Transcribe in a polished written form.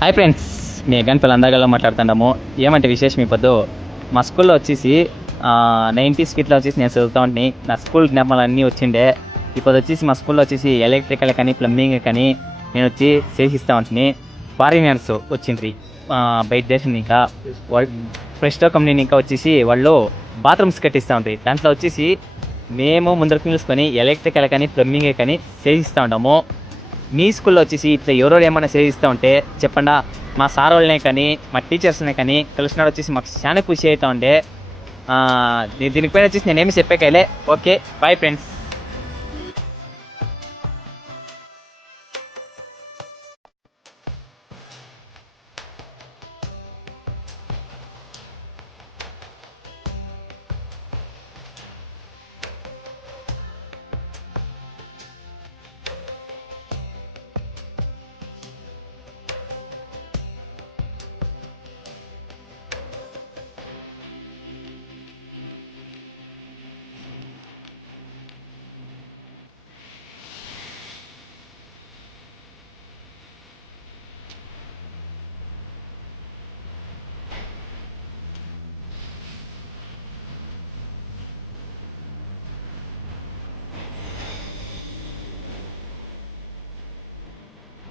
Hi friends, నేను గణపల్ అందరిలో మాట్లాడుతున్నాము. ఏమంటే విశేషం ఇప్పుడు మా స్కూల్లో వచ్చేసి 90s కిట్లో వచ్చేసి నేను చదువుతా ఉంటే నా స్కూల్ జ్ఞాపకాలు అన్నీ వచ్చిండే. ఇప్పుడు వచ్చేసి మా స్కూల్లో వచ్చేసి ఎలక్ట్రికల్ కానీ ప్లంబింగ్ కానీ నేను వచ్చి చేసిస్తూ ఉంటుంది. ఫారినర్స్ వచ్చిండ్రి బయట దేశం ఇంకా ప్రెస్టో కంపెనీ ఇంకా వచ్చేసి వాళ్ళు బాత్రూమ్స్ కట్టిస్తూ ఉంటాయి. దాంట్లో వచ్చేసి మేము ముందరకు నిలుచుకొని ఎలక్ట్రికల్ కానీ ప్లంబింగ్ కానీ చేసిస్తూ ఉంటాము. మీ స్కూల్లో వచ్చేసి ఇట్లా ఎవరో ఏమైనా సేవిస్తూ ఉంటే చెప్పండి. మా సార్ వాళ్ళనే కానీ మా టీచర్స్నే కానీ కలిసినాడు వచ్చేసి మాకు చాలా ఖుషి అవుతా ఉండే. దీనిపైన వచ్చేసి నేనేమి చెప్పేకలే. Okay, bye friends.